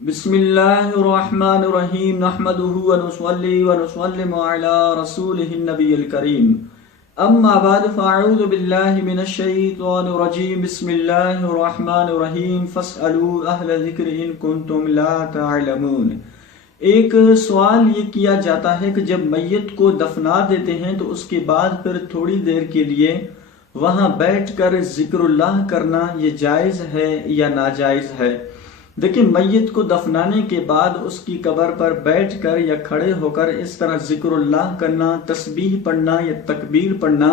بسم اللہ الرحمن الرحیم نحمده ونصلي ونسلم على رسوله النبی الکریم اما بعد فاعوذ باللہ من الشیطان الرجیم بسم اللہ الرحمن الرحیم فاسألوا اہل ذکر ان کنتم لا تعلمون۔ ایک سوال یہ کیا جاتا ہے کہ جب میت کو دفنا دیتے ہیں تو اس کے بعد پھر تھوڑی دیر کے لیے وہاں بیٹھ کر ذکر اللہ کرنا یہ جائز ہے یا ناجائز ہے؟ دیکھیں، میت کو دفنانے کے بعد اس کی قبر پر بیٹھ کر یا کھڑے ہو کر اس طرح ذکر اللہ کرنا، تسبیح پڑھنا یا تکبیر پڑھنا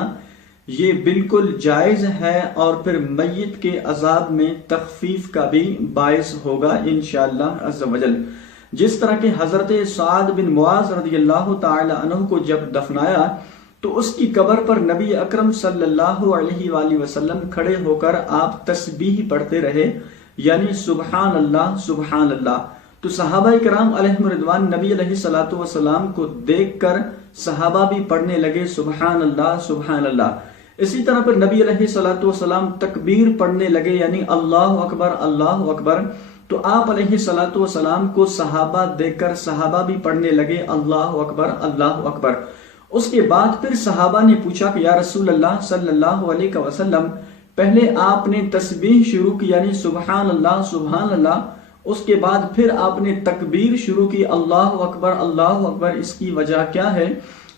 یہ بالکل جائز ہے، اور پھر میت کے عذاب میں تخفیف کا بھی باعث ہوگا انشاءاللہ عز و جل۔ جس طرح کہ حضرت سعد بن معاذ رضی اللہ تعالی عنہ کو جب دفنایا تو اس کی قبر پر نبی اکرم صلی اللہ علیہ وآلہ وسلم کھڑے ہو کر آپ تسبیح پڑھتے رہے، یعنی سبحان اللہ سبحان اللہ۔ تو صحابہ کرام علیہم رضوان نبی علیہ الصلوۃ والسلام کو دیکھ کر صحابہ بھی پڑھنے لگے سبحان اللہ سبحان اللہ۔ اسی طرح پر نبی علیہ الصلوۃ والسلام تکبیر پڑھنے لگے، یعنی اللہ اکبر اللہ اکبر۔ تو آپ علیہ الصلوۃ والسلام کو صحابہ دیکھ کر صحابہ بھی پڑھنے لگے اللہ اکبر اللہ اکبر۔ اس کے بعد پھر صحابہ نے پوچھا کہ یا رسول اللہ صلی اللہ علیہ وسلم، پہلے آپ نے تسبیح شروع کی یعنی سبحان اللہ، اس کے بعد پھر آپ نے تکبیر شروع کی اللہ اکبر، اس کی وجہ کیا ہے؟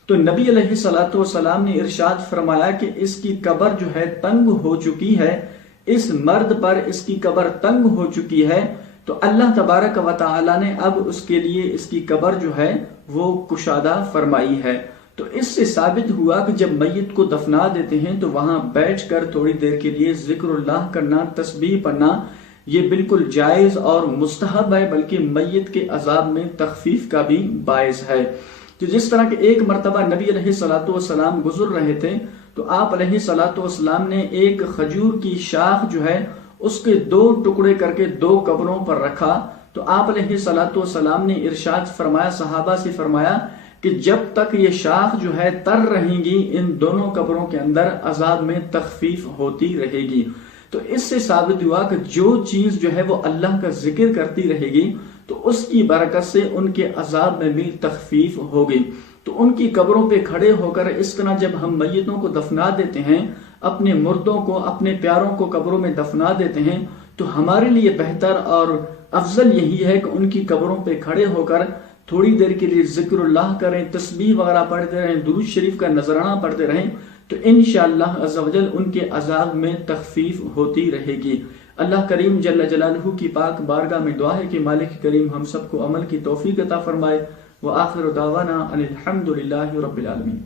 تو نبی علیہ الصلوۃ والسلام نے ارشاد فرمایا کہ اس کی قبر جو ہے تنگ ہو چکی ہے، اس مرد پر اس کی قبر تنگ ہو چکی ہے، تو اللہ تبارک و تعالی نے اب اس کے لیے اس کی قبر جو ہے وہ کشادہ فرمائی ہے۔ تو اس سے ثابت ہوا کہ جب میت کو دفنا دیتے ہیں تو وہاں بیٹھ کر تھوڑی دیر کے لیے ذکر اللہ کرنا، تسبیح پڑھنا یہ بالکل جائز اور مستحب ہے، بلکہ میت کے عذاب میں تخفیف کا بھی باعث ہے۔ تو جس طرح کہ ایک مرتبہ نبی علیہ الصلوۃ والسلام گزر رہے تھے تو آپ علیہ الصلوۃ والسلام نے ایک کھجور کی شاخ جو ہے اس کے دو ٹکڑے کر کے دو قبروں پر رکھا۔ تو آپ علیہ الصلوۃ والسلام نے ارشاد فرمایا، صحابہ سے فرمایا کہ جب تک یہ شاخ جو ہے تر رہیں گی ان دونوں قبروں کے اندر عذاب میں تخفیف ہوتی رہے گی۔ تو اس سے ثابت ہوا کہ جو چیز جو ہے وہ اللہ کا ذکر کرتی رہے گی تو اس کی برکت سے ان کے عذاب میں بھی تخفیف ہوگی۔ تو ان کی قبروں پہ کھڑے ہو کر اس طرح جب ہم میتوں کو دفنا دیتے ہیں، اپنے مردوں کو، اپنے پیاروں کو قبروں میں دفنا دیتے ہیں، تو ہمارے لیے بہتر اور افضل یہی ہے کہ ان کی قبروں پہ کھڑے ہو کر تھوڑی دیر کے لیے ذکر اللہ کریں، تسبیح وغیرہ پڑھتے رہیں، درود شریف کا نذرانہ پڑھتے رہیں، تو انشاءاللہ عز و جل ان کے عذاب میں تخفیف ہوتی رہے گی۔ اللہ کریم جل جلالہ کی پاک بارگاہ میں دعا ہے کہ مالک کریم ہم سب کو عمل کی توفیق عطا فرمائے۔ وآخر دعوانا ان الحمد للہ رب العالمین۔